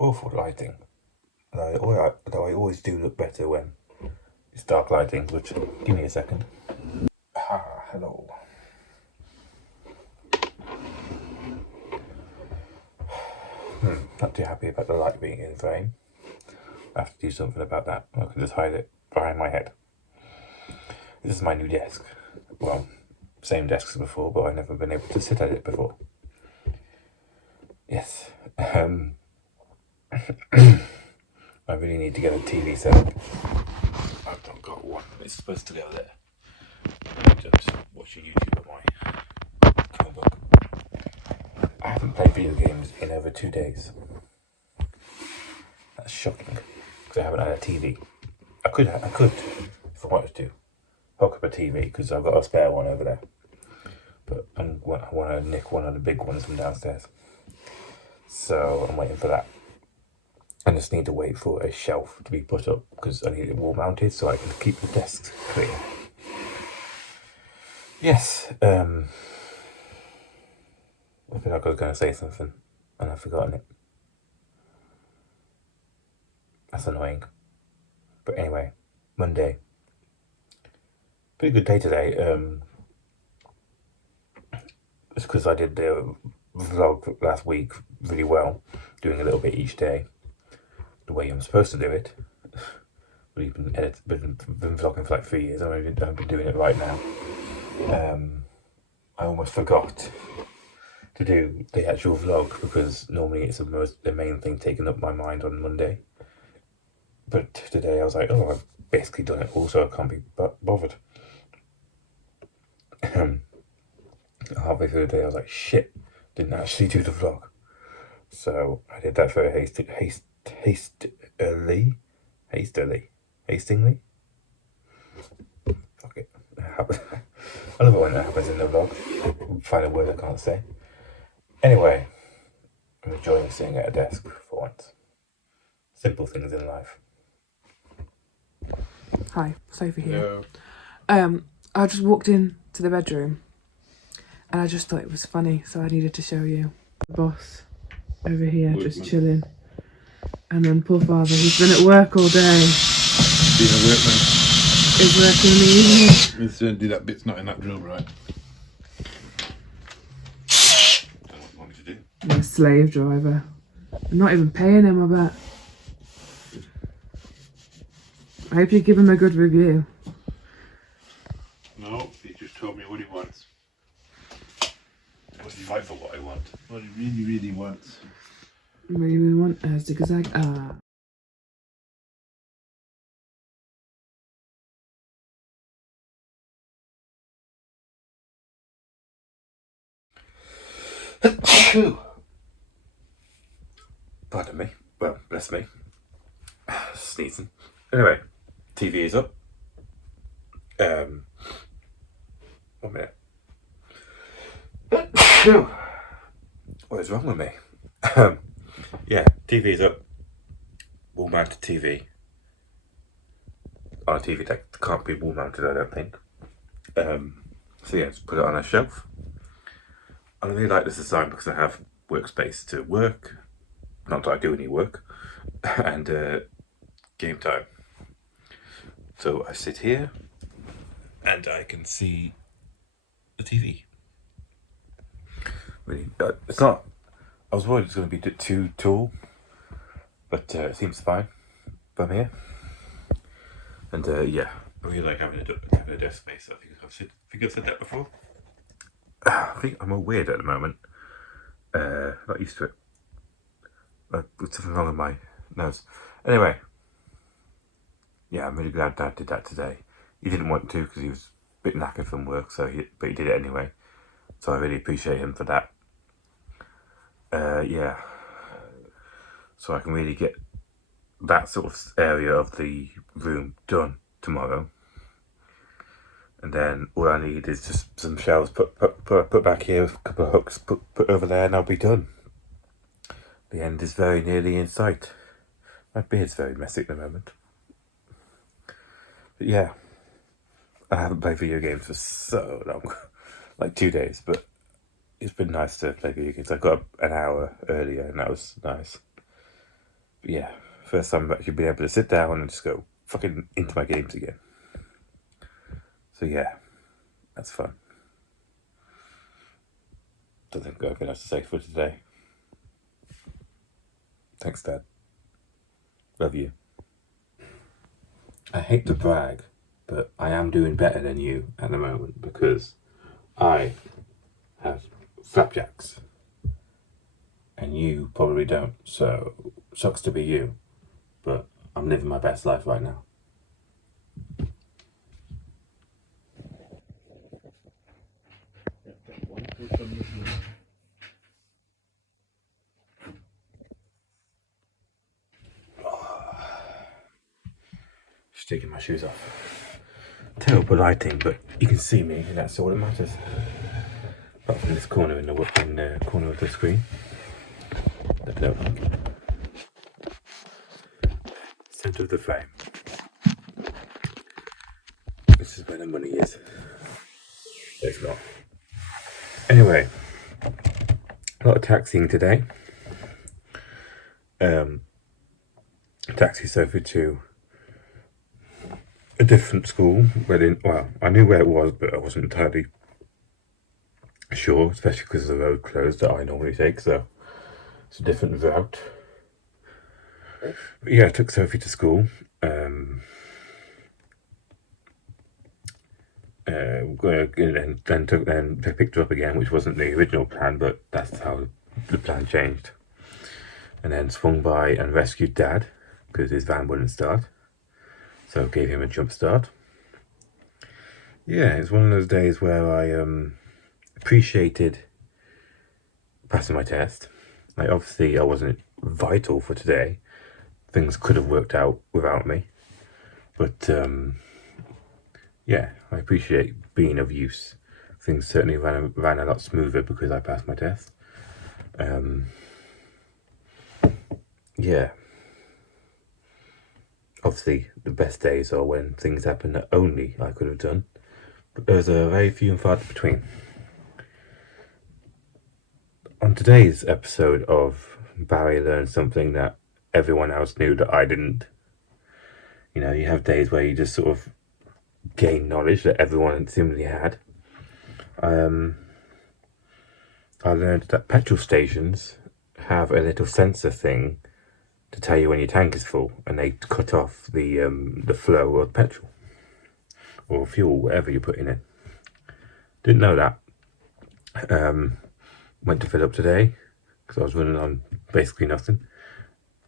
awful lighting. Though I always do look better when it's dark lighting, which, give me a second. Hello. Not too happy about the light being in frame. I have to do something about that. I can just hide it behind my head. This is my new desk. Well, same desk as before, but I've never been able to sit at it before. Yes. I really need to get a TV set up. I've not got one. It's supposed to go there. I'm just watching YouTube on my Chromebook. I haven't played video games in over 2 days. That's shocking, because I haven't had a TV. I could, if I wanted to, hook up a TV, because I've got a spare one over there. But I want to nick one of the big ones from downstairs. So I'm waiting for that. I just need to wait for a shelf to be put up, because I need it wall mounted so I can keep the desks clear. Yes, I feel like I was going to say something, and I've forgotten it. That's annoying. But anyway, Monday. Pretty good day today. It's because I did the vlog last week really well, doing a little bit each day, the way I'm supposed to do it. We've been vlogging for like 3 years. I've been doing it right now. I almost forgot to do the actual vlog, because normally it's the main thing taking up my mind on Monday. But today I was like, oh, I've basically done it all, so I can't be bothered. Halfway through the day I was like, shit, didn't actually do the vlog. So I did that very hastily. Fuck it. I love it when that happens in the vlog. Find a word I can't say. Anyway, I'm enjoying sitting at a desk for once. Simple things in life. Hi, Sophie here. I just walked in to the bedroom and I just thought it was funny, so I needed to show you. The boss over here just chilling. And then poor father, he's been at work all day. Being a workman. He's working in the evening. Let's do that bit's not in that drill, right? That's what you want me to do. I'm a slave driver. I'm not even paying him, I bet. I hope you give him a good review. No, he just told me what he wants. What's he fight for what I want? What he really, really wants. What do you want? Zigzag. Pardon me. Well, bless me. Sneezing. Anyway, TV is up. 1 minute. What is wrong with me? Yeah, TV is up. Wall mounted TV. On a TV that can't be wall mounted, I don't think. So yeah, just put it on a shelf. I really like this design because I have workspace to work. Not that I do any work. And game time. So I sit here and I can see the TV. Really, it's not. I was worried it's going to be too tall, but it seems fine from here. And yeah, I really like having a desk space. I think I've said that before. I think I'm all weird at the moment. Not used to it. There's something wrong with my nose. Anyway, yeah, I'm really glad Dad did that today. He didn't want to because he was a bit knackered from work, but he did it anyway. So I really appreciate him for that. Yeah. So I can really get that sort of area of the room done tomorrow. And then all I need is just some shelves put back here, a couple of hooks put over there, and I'll be done. The end is very nearly in sight. My beard's very messy at the moment. But yeah, I haven't played video games for so long, like 2 days, but it's been nice to play video games. I got up an hour earlier and that was nice. But yeah, first time I've actually been able to sit down and just go fucking into my games again. So yeah, that's fun. Don't think I've got anything else to say for today. Thanks, Dad. Love you. I hate to brag, but I am doing better than you at the moment because I have flapjacks. And you probably don't, so sucks to be you. But I'm living my best life right now. Just taking my shoes off. Terrible lighting, but you can see me, and that's all that matters. Apart from this corner in the corner of the screen. That I don't like. Center of the frame. This is where the money is. It's not. Anyway, a lot of taxiing today. Taxi Sophie to a different school. Well, I knew where it was, but I wasn't entirely sure, especially because the road closed that I normally take, so it's a different route. But yeah, I took Sophie to school. And then picked her up again, which wasn't the original plan, but that's how the plan changed. And then swung by and rescued Dad because his van wouldn't start, so gave him a jump start. Yeah, it's one of those days where I appreciated passing my test. Like, obviously I wasn't vital for today. Things could have worked out without me, but yeah, I appreciate being of use. Things certainly ran a lot smoother because I passed my test. Yeah. Obviously, the best days are when things happen that only I could have done, but those are very few and far between. On today's episode of Barry Learned Something That Everyone Else Knew That I Didn't. You know, you have days where you just sort of gain knowledge that everyone seemingly had. I learned that petrol stations have a little sensor thing to tell you when your tank is full, and they cut off the flow of petrol or fuel, whatever you're putting in. Didn't know that. Went to fill up today because I was running on basically nothing,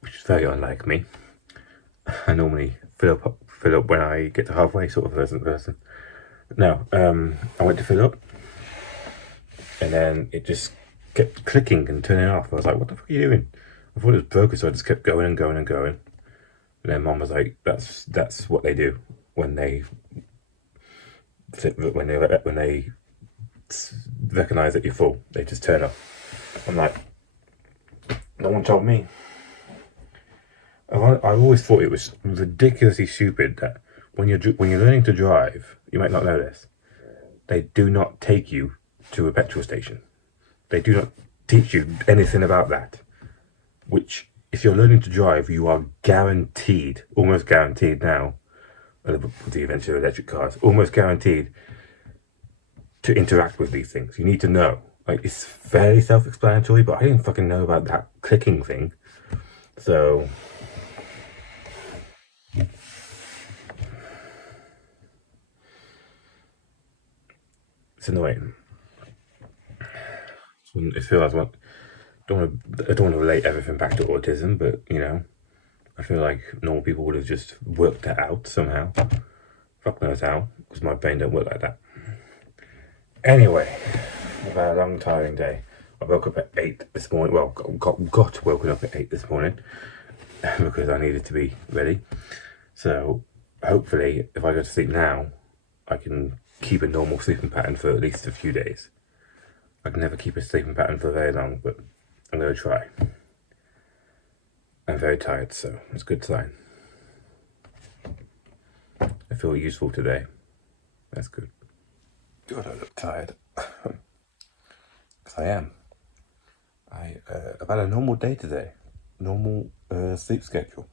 which is very unlike me. I normally fill up when I get to halfway, sort of person. But no, I went to fill up, and then it just kept clicking and turning off. I was like, "What the fuck are you doing?" I thought it was broken, so I just kept going and going and going. And then Mum was like, "That's what they do when they recognise that you're full. They just turn off." I'm like, no one told me. I always thought it was ridiculously stupid that when you're learning to drive, you might not know this, they do not take you to a petrol station. They do not teach you anything about that. Which, if you're learning to drive, you are guaranteed, almost guaranteed now, with the invention of electric cars, almost guaranteed to interact with these things. You need to know. Like, it's fairly self-explanatory, but I didn't fucking know about that clicking thing. So it's annoying. It feels like I don't want to relate everything back to autism, but you know, I feel like normal people would have just worked that out somehow. Fuck knows how, because my brain don't work like that. Anyway, I've had a long, tiring day. I woke up at 8 this morning. Well, got woken up at 8 this morning because I needed to be ready. So hopefully, if I go to sleep now, I can keep a normal sleeping pattern for at least a few days. I can never keep a sleeping pattern for very long, but I'm going to try. I'm very tired, so it's a good sign. I feel useful today. That's good. God, I look tired. Because I am. I've had a normal day today. normal sleep schedule.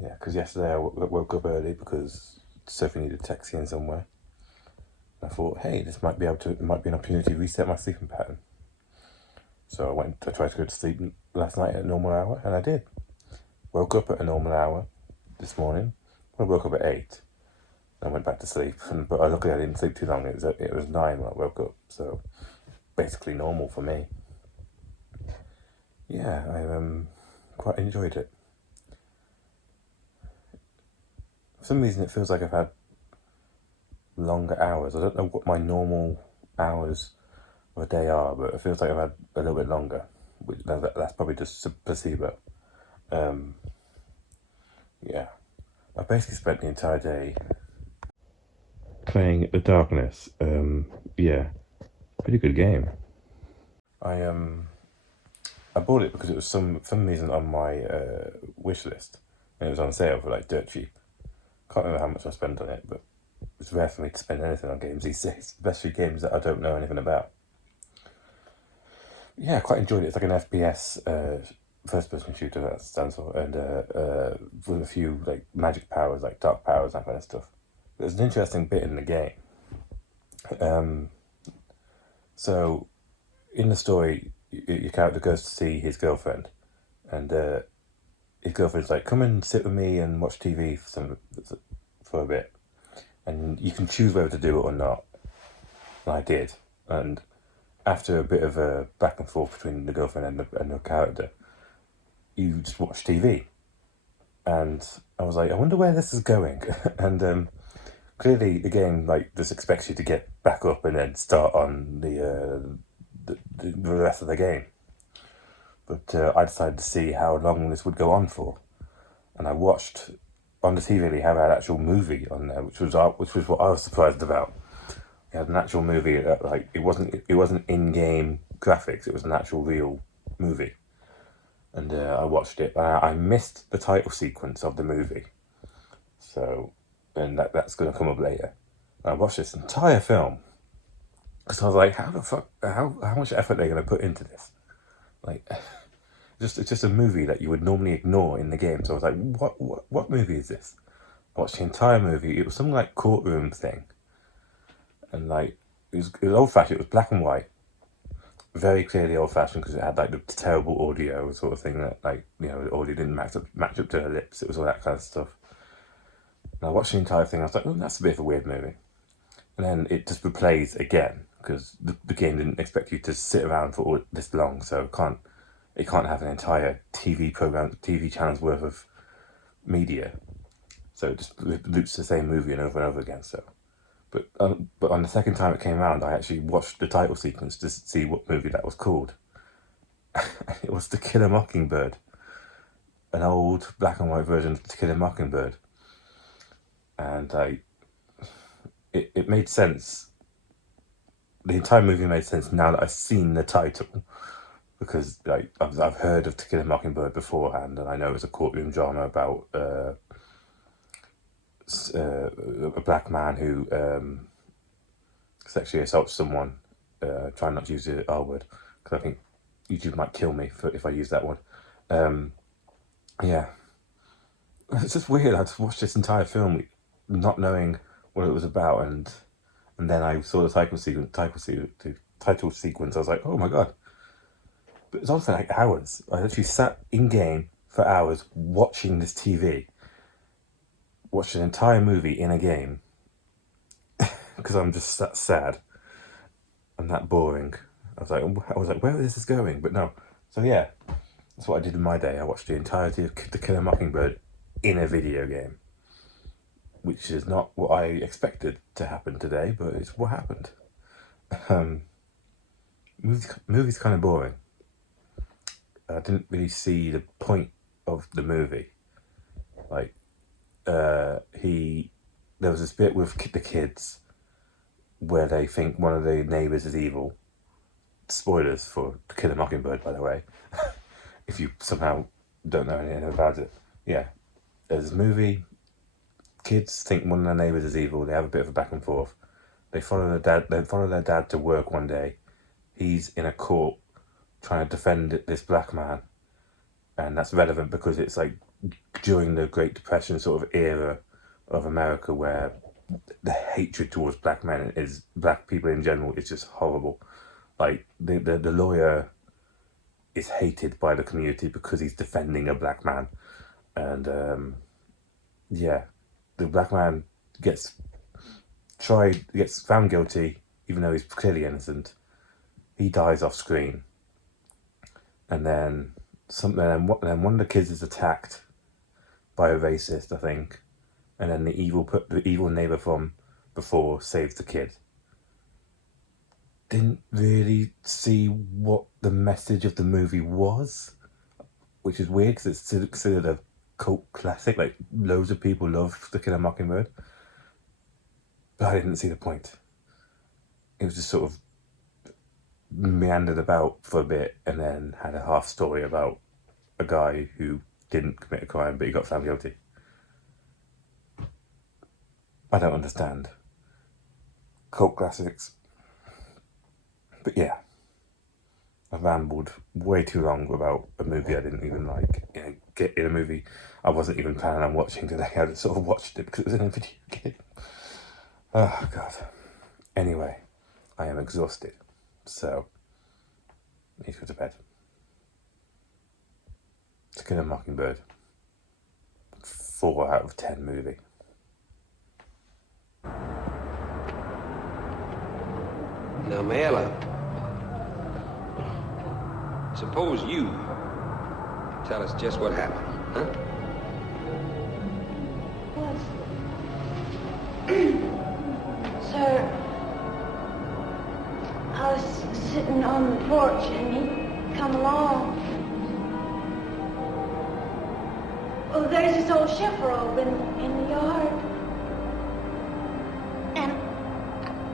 Yeah, because yesterday I woke up early because Sophie needed taxi in somewhere. I thought, hey, this might be an opportunity to reset my sleeping pattern. So I tried to go to sleep last night at a normal hour, and I did. Woke up at a normal hour this morning. I woke up at 8. I went back to sleep, but luckily I didn't sleep too long. It was 9 when I woke up, so basically normal for me. Yeah, I quite enjoyed it. For some reason, it feels like I've had longer hours. I don't know what my normal hours of a day are, but it feels like I've had a little bit longer. That's probably just a placebo. Yeah, I basically spent the entire day playing The Darkness. Yeah, pretty good game. I bought it because it was some reason on my wish list, and it was on sale for like dirt cheap. Can't remember how much I spent on it, but it's rare for me to spend anything on games these days, especially games that I don't know anything about. Yeah, I quite enjoyed it. It's like an FPS first-person shooter, that stands for, and with a few like magic powers, like dark powers, that kind of stuff. There's an interesting bit in the game. So, in the story, your character goes to see his girlfriend, and his girlfriend's like, "Come and sit with me and watch TV for a bit," and you can choose whether to do it or not. And I did, and after a bit of a back and forth between the girlfriend and the character, you just watch TV, and I was like, I wonder where this is going, and clearly the game like just expects you to get back up and then start on the rest of the game. But I decided to see how long this would go on for, and I watched on the TV. They have an actual movie on there, which was what I was surprised about. They had an actual movie that, like, it wasn't in-game graphics. It was an actual real movie, and I watched it. I missed the title sequence of the movie, so and that's going to come up later. And I watched this entire film because I was like, how the fuck, how much effort are they going to put into this? Like, it's just a movie that you would normally ignore in the game. So I was like, what movie is this? I watched the entire movie. It was some like courtroom thing, and like it was old fashioned. It was black and white, very clearly old fashioned because it had like the terrible audio sort of thing that, like, you know, the audio didn't match up to her lips. It was all that kind of stuff. And I watched the entire thing. I was like, oh, that's a bit of a weird movie. And then it just replays again because the game didn't expect you to sit around for all this long, so it can't have an entire TV channel's worth of media. So it just loops the same movie and over again. So, but on the second time it came around, I actually watched the title sequence to see what movie that was called. It was To Kill a Mockingbird, an old black and white version of To Kill a Mockingbird, and it made sense. The entire movie made sense now that I've seen the title, because like I've heard of To Kill a Mockingbird beforehand, and I know it's a courtroom drama about a black man who sexually assaults someone. Try not to use the R word because I think YouTube might kill me if I use that one. Yeah, it's just weird. I just watched this entire film not knowing what it was about, and then I saw the title sequence. I was like, oh my god! But it's also like hours. I actually sat in game for hours watching this TV. Watched an entire movie in a game because I'm just that sad and that boring. I was like, where is this going? But no. So yeah, that's what I did in my day. I watched the entirety of To Kill a Mockingbird in a video game, which is not what I expected to happen today, but it's what happened. Movie's kind of boring. I didn't really see the point of the movie. Like, there was this bit with the kids where they think one of the neighbours is evil. Spoilers for To Kill a Mockingbird, by the way, if you somehow don't know anything about it. Yeah, there's this movie. Kids think one of their neighbours is evil. They have a bit of a back and forth. They follow their dad to work one day. He's in a court trying to defend this black man, and that's relevant because it's like during the Great Depression sort of era of America where the hatred towards black men is black people in general is just horrible. Like the lawyer is hated by the community because he's defending a black man, and the black man gets found guilty even though he's clearly innocent. He dies off screen, and then one of the kids is attacked by a racist, I think, and then the evil neighbor from before saves the kid. Didn't really see what the message of the movie was, which is weird because it's considered a cult classic. Like, loads of people love To Kill a Mockingbird, but I didn't see the point. It was just sort of meandered about for a bit and then had a half story about a guy who didn't commit a crime but he got found guilty. I don't understand cult classics. But yeah, I rambled way too long about a movie I didn't even like. Get in a movie I wasn't even planning on watching today. I just sort of watched it because it was in a video game. Oh God. Anyway, I am exhausted, so I need to go to bed. To Kill a Mockingbird, 4 out of 10 movie. Now, Mela, suppose you tell us just what happened, huh? Well, sir, I was sitting on the porch and he come along. Oh, there's this old chef robe in the yard. And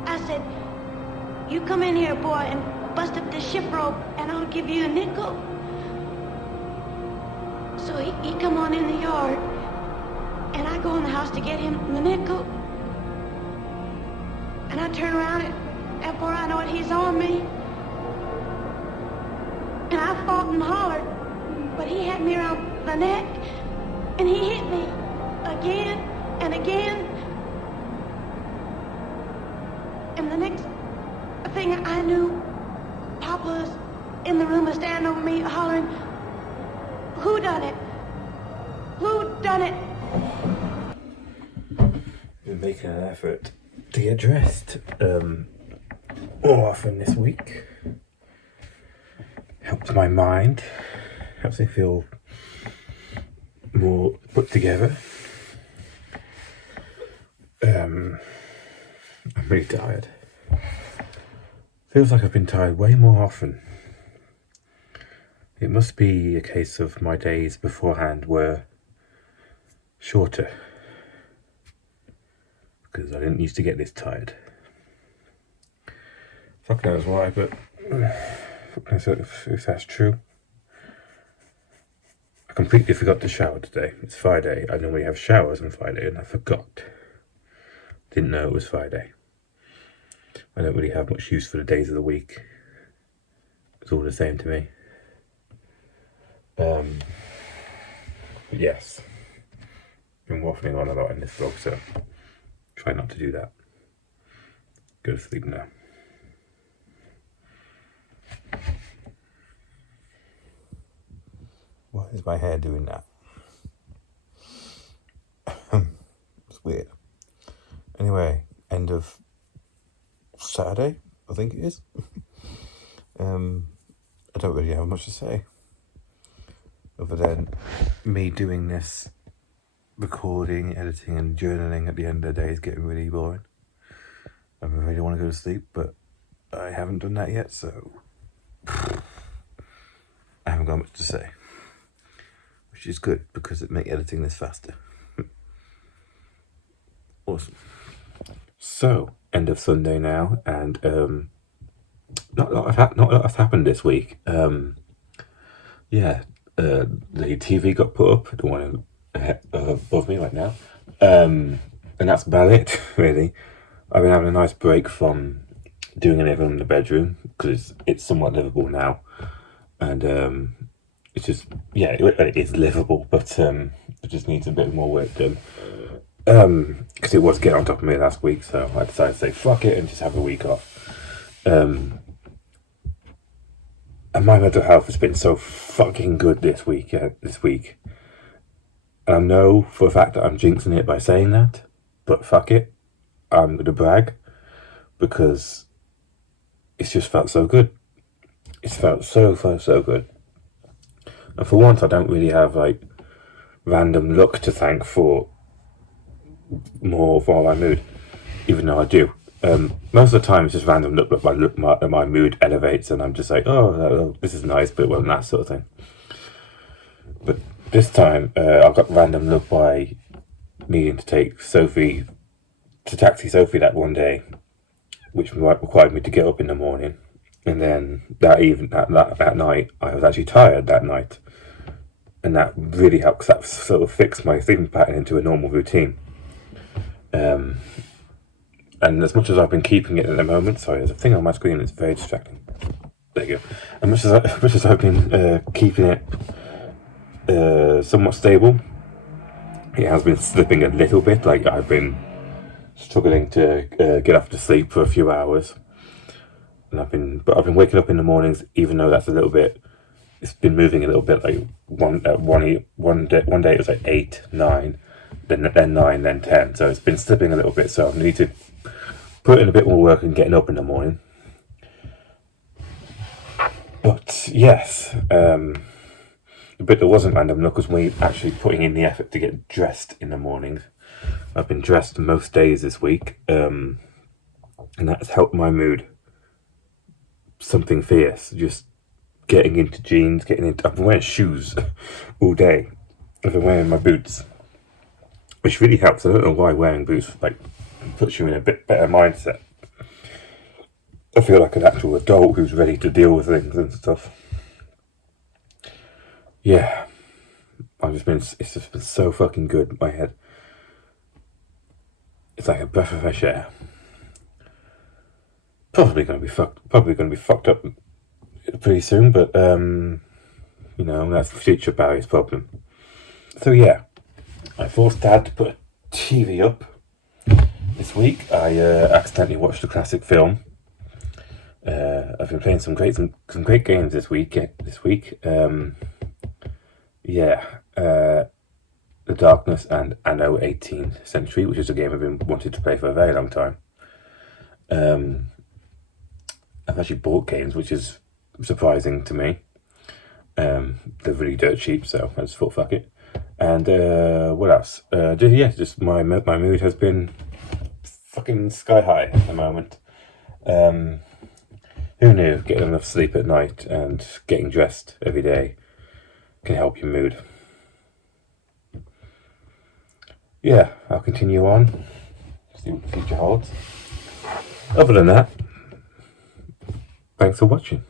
I said, you come in here, boy, and bust up this chef robe and I'll give you a nickel. So he come on in the yard and I go in the house to get him the nickel. And I turn around and before I know it, he's on me. And I fought and hollered, but he had me around the neck and he hit me again and again. And the next thing I knew, Papa's in the room was standing over me hollering, who done it? Who done it? Been making an effort to get dressed more often this week. Helps my mind, helps me feel more put together. I'm really tired. Feels like I've been tired way more often. It must be a case of my days beforehand were shorter, because I didn't used to get this tired. Fuck knows why, but fuck knows if that's true. I completely forgot to shower today. It's Friday. I normally have showers on Friday and I forgot. Didn't know it was Friday. I don't really have much use for the days of the week. It's all the same to me. Yes. Been waffling on a lot in this vlog, so try not to do that. Go to sleep now. Why is my hair doing that? It's weird. Anyway, end of Saturday, I think it is. I don't really have much to say other than me doing this recording, editing and journaling at the end of the day is getting really boring. I really want to go to sleep, but I haven't done that yet, so I haven't got much to say, which is good because it makes editing this faster. Awesome. So, end of Sunday now, and not a lot has happened this week. The TV got put up, the one above me right now, and that's about it, really. I've been having a nice break from doing anything in the bedroom because it's somewhat livable now, and it's just, yeah, it is livable, but it just needs a bit more work done. Because it was getting on top of me last week, so I decided to say fuck it and just have a week off. And my mental health has been so fucking good this week. And I know for a fact that I'm jinxing it by saying that, but fuck it, I'm gonna brag because it's just felt so good. It's felt so good. And for once, I don't really have like random luck to thank for more for my mood, even though I do. Most of the time, it's just random luck that my mood elevates, and I'm just like, oh, this is nice, but it wasn't that sort of thing. But this time, I got random luck by needing to take Sophie to taxi Sophie that one day, which required me to get up in the morning. And then that night, I was actually tired that night. And that really helped, because that sort of fixed my sleeping pattern into a normal routine. And as much as I've been keeping it at the moment, sorry, there's a thing on my screen that's very distracting. There you go. As much as I've been keeping it somewhat stable, it has been slipping a little bit. Like, I've been struggling to get off to sleep for a few hours. And I've been waking up in the mornings, even though that's a little bit. It's been moving a little bit. Like one day it was like 8, 9, then 9, then 10. So it's been slipping a little bit. So I need to put in a bit more work and getting up in the morning. But yes, the bit that wasn't random luck was me actually putting in the effort to get dressed in the mornings. I've been dressed most days this week, and that's helped my mood. Something fierce, just getting into jeans, I've been wearing shoes all day. I've been wearing my boots, which really helps. I don't know why wearing boots puts you in a bit better mindset. I feel like an actual adult who's ready to deal with things and stuff. Yeah, it's just been so fucking good in my head. It's like a breath of fresh air. Probably gonna be fucked up pretty soon, but that's future Barry's problem. So yeah, I forced Dad to put a TV up this week. I accidentally watched a classic film. I've been playing some great games this week. The Darkness and Anno 18th Century, which is a game I've been wanting to play for a very long time. I've actually bought games, which is surprising to me. They're really dirt cheap, so I just thought fuck it. And what else? Just my mood has been fucking sky high at the moment. Who knew getting enough sleep at night and getting dressed every day can help your mood? Yeah, I'll continue on, see what the future holds. Other than that, thanks for watching.